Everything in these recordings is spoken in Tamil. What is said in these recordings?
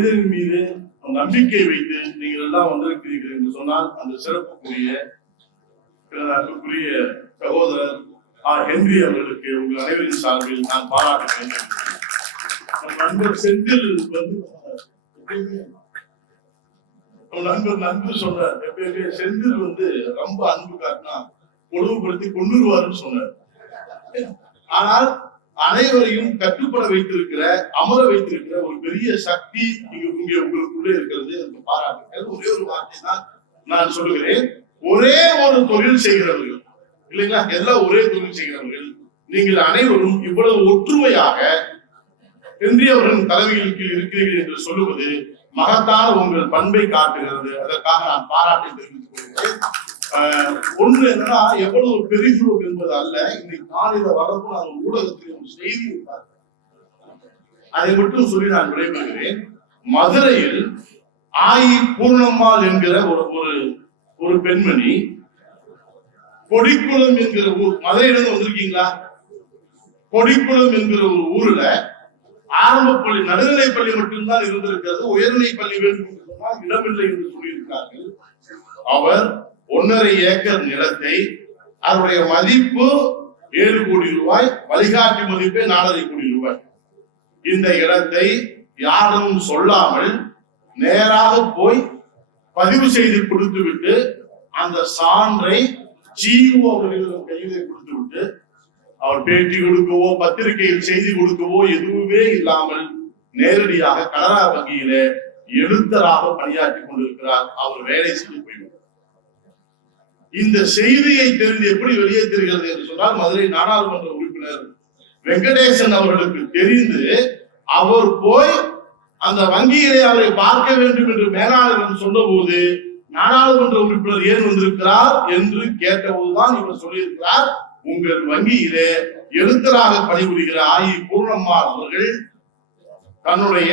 மனிதனின் மீது நம்பிக்கை வைத்து நீங்கள் எல்லாம் வந்திருக்கிறீர்கள் என்று சொன்னால் அந்த சிறப்புக்குரிய அன்புக்குரிய சகோதரர் ஆர். ஹென்றி அவர்களுக்கு உங்கள் அனைவரின் சார்பில் நான் பாராட்ட வேண்டும் நண்பர் செந்தில் வந்து நண்பர் நண்பு சொன்னார் எப்பயுமே செந்தில் வந்து ரொம்ப அன்பு காட்டினா ஒழுங்குபடுத்தி கொண்டுருவாருன்னு சொன்னார். ஆனால் அனைவரையும் கட்டுப்பட வைத்திருக்கிற அமர வைத்திருக்கிற ஒரு பெரிய சக்தி இங்க இங்கே உங்களுக்குள்ளே இருக்கிறது எனக்கு பாராட்டுகிறது ஒரே ஒரு வார்த்தை தான் நான் சொல்லுகிறேன். ஒரே ஒரு தொழில் செய்கிறவர்கள் இல்லைங்களா? எல்லாம் ஒரே தொழில் செய்கிறவர்கள் நீங்கள் அனைவரும் இவ்வளவு ஒற்றுமையாக இந்தியவர்களின் தலைமையின் கீழ் இருக்கிறீர்கள் என்று சொல்லுவது மகத்தான உங்கள் பண்பை காட்டுகிறது. அதற்காக நான் பாராட்டை தெரிவித்துக் கொள்கிறேன். ஆஹ் என்னன்னா எவ்வளவு பெருகிறோம் என்பது அல்ல இன்னைக்கு காலையில வரப்போ நான் ஊடகத்தில் ஒரு செய்தி அதை மட்டும் சொல்லி நான் விடைபெறுகிறேன். மதுரையில் ஆயி பூர்ணம்மாள் என்கிற ஒரு ஒரு ஒரு பெண்மணி கொடிக்குளம் என்கிற ஊர் மதுரையிலிருந்து வந்திருக்கீங்களா? கொடிக்குளம் என்கிற ஒரு ஊர்ல ஆரம்ப பள்ளி நடுநிலை பள்ளி மட்டும்தான் இருந்திருக்கிறது உயர்நிலை பள்ளி வேண்டும் இடமில்லை என்று சொல்லியிருக்கார்கள் அவர் ஒன்னரை ஏக்கர் நிலத்தை அதனுடைய மதிப்பு ஏழு கோடி ரூபாய் வழிகாட்டி மதிப்பே நாலரை கோடி ரூபாய். இந்த இடத்தை யாரும் சொல்லாமல் நேராக போய் பதிவு செய்து கொடுத்து விட்டு அந்த சான்றை ஜிஓ அவர்களிடம் கையிலே கொடுத்து விட்டு அவர் பேட்டி கொடுக்கவோ பத்திரிகையில் செய்தி கொடுக்கவோ எதுவுமே இல்லாமல் நேரடியாக கனரா வங்கியிலே எழுத்தராக பணியாற்றி கொண்டிருக்கிறார். அவர் வேலை செய்து இந்த செய்தியை தெரிந்து எப்படி வெளியே தெரிகிறது என்று சொன்னால் மதுரை நாடாளுமன்ற உறுப்பினர் வெங்கடேசன் அவர்களுக்கு தெரிந்து அவர் போய் அந்த வங்கியிலே அவரை பார்க்க வேண்டும் என்று மேலாளரிடம் சொன்னபோது நாடாளுமன்ற உறுப்பினர் ஏன் வந்திருக்கிறார் என்று கேட்டபோதுதான் இவர் சொல்லியிருக்கிறார் உங்கள் வங்கியிலே எழுத்தராக பணிபுரிகிற ஆயி பூர்ணம்மா அவர்கள் தன்னுடைய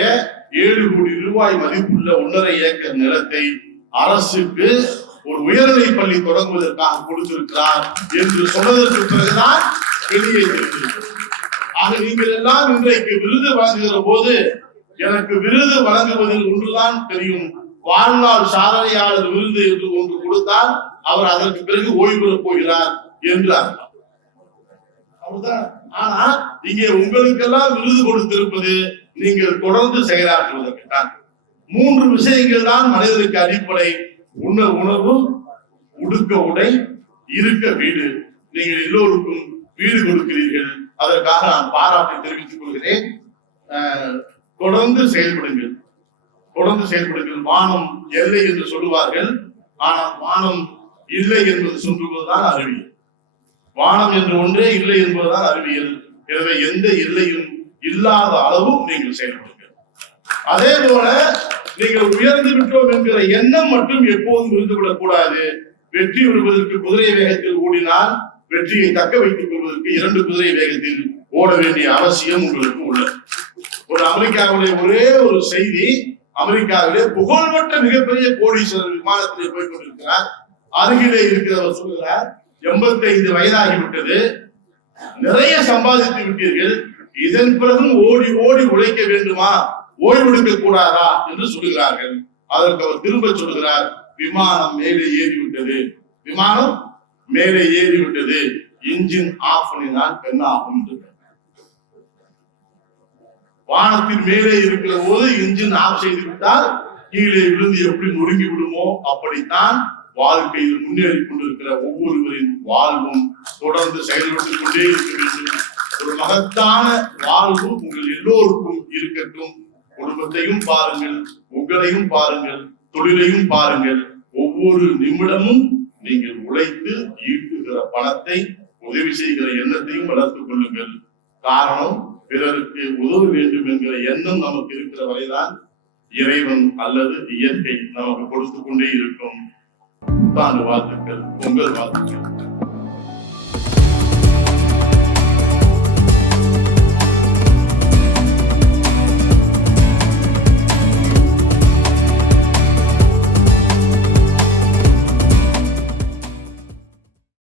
ஏழு கோடி ரூபாய் மதிப்புள்ள ஒன்றரை ஏக்கர் நிலத்தை அரசுக்கு ஒரு உயர்நிலை பள்ளி தொடங்குவதற்காக கொடுத்திருக்கிறார் என்று சொன்னதற்கு பிறகுதான் வெளியே தெரிந்திருக்கிறது ஆக நீங்கள் எல்லாம் இன்றைக்கு விருது வழங்குகிற போது எனக்கு விருது வழங்குவதில் ஒன்றுதான் தெரியும். வாழ்நாள் சாதனையாளர் விருது என்று ஒன்று கொடுத்தால் அவர் அதற்கு பிறகு ஓய்வு பெறப் போகிறார் என்று அர்த்தம். ஆனா இங்கே உங்களுக்கெல்லாம் விருது கொடுத்திருப்பது நீங்கள் தொடர்ந்து செயலாற்றுவதற்கு தான் மூன்று விஷயங்கள் தான் மனிதனுக்கு அடிப்படை. உண்ண உணவு உடுக்க உடை இருக்க வீடு. நீங்கள் எல்லோருக்கும் வீடு கொடுக்கிறீர்கள். அதற்காக நான் பாராட்டை தெரிவித்துக் கொள்கிறேன். தொடர்ந்து செயல்படுங்கள். தொடர்ந்து செயல்படுங்கள். வானம் எல்லை என்று சொல்லுவார்கள். ஆனால் வானம் இல்லை என்பது சொல்லுவதுதான் அறிவியல். வானம் என்று ஒன்றே இல்லை என்பதுதான் அறிவியல். எனவே எந்த எல்லையும் இல்லாத அளவும் நீங்கள் செயல்படுங்கள். அதே போல நீங்கள் உயர்ந்து விட்டோம் என்கிற எண்ணம் மட்டும் எப்போதும் இருந்துவிடக் கூடாது. வெற்றி விடுவதற்கு குதிரை வேகத்தில் ஓடினால் வெற்றியை தக்க வைத்துக் கொள்வதற்கு இரண்டு குதிரை வேகத்தில் ஓட வேண்டிய அவசியம் உங்களுக்கு உள்ளது. ஒரு அமெரிக்காவுடைய ஒரே ஒரு செய்தி அமெரிக்காவிலே புகழ்பெற்ற மிகப்பெரிய கோடீஸ்வரர் விமானத்திலே போய் கொண்டிருக்கிறார். அருகிலே இருக்கிறவர் சொல்கிறார் எண்பத்தி ஐந்து வயதாகிவிட்டது. நிறைய சம்பாதித்து விட்டீர்கள். இதன் பிறகும் ஓடி ஓடி உழைக்க வேண்டுமா? ஓய்வெடுக்க கூடாதா என்று சொல்லுகிறார்கள். அதற்கு அவர் திரும்ப சொல்கிறார் விமானம் மேலே ஏறிவிட்டது. விமானம் மேலே ஏறிவிட்டது. இன்ஜின் ஆஃப் பண்ணினால் என்ன ஆகும் வானத்தின் மேலே இருக்கிற போது இன்ஜின் ஆஃப் செய்து விட்டால் கீழே விழுந்து எப்படி நொறுங்கி விடுமோ அப்படித்தான் வாழ்க்கையில் முன்னேறி கொண்டிருக்கிற ஒவ்வொருவரின் வாழ்வும் தொடர்ந்து செயல்பட்டுக் கொண்டே இருக்க வேண்டும். ஒரு மகத்தான வாழ்வு உங்கள் எல்லோருக்கும் இருக்கட்டும். குடும்பத்தையும் பாருங்கள் உங்களையும் பாருங்கள் தொழிலையும் பாருங்கள். ஒவ்வொரு நிமிடமும் நீங்கள் உழைத்து ஈட்டுகிற பணத்தை உதவி செய்கிற எண்ணத்தையும் வளர்த்துக் கொள்ளுங்கள். காரணம் பிறருக்கு உதவ வேண்டும் என்கிற எண்ணம் நமக்கு இருக்கிற வரைதான் இறைவன் அல்லது இயற்கை நமக்கு கொடுத்து கொண்டே இருக்கும். புத்தாண்டு வாழ்த்துக்கள் உங்கள் வாழ்த்துக்கள்.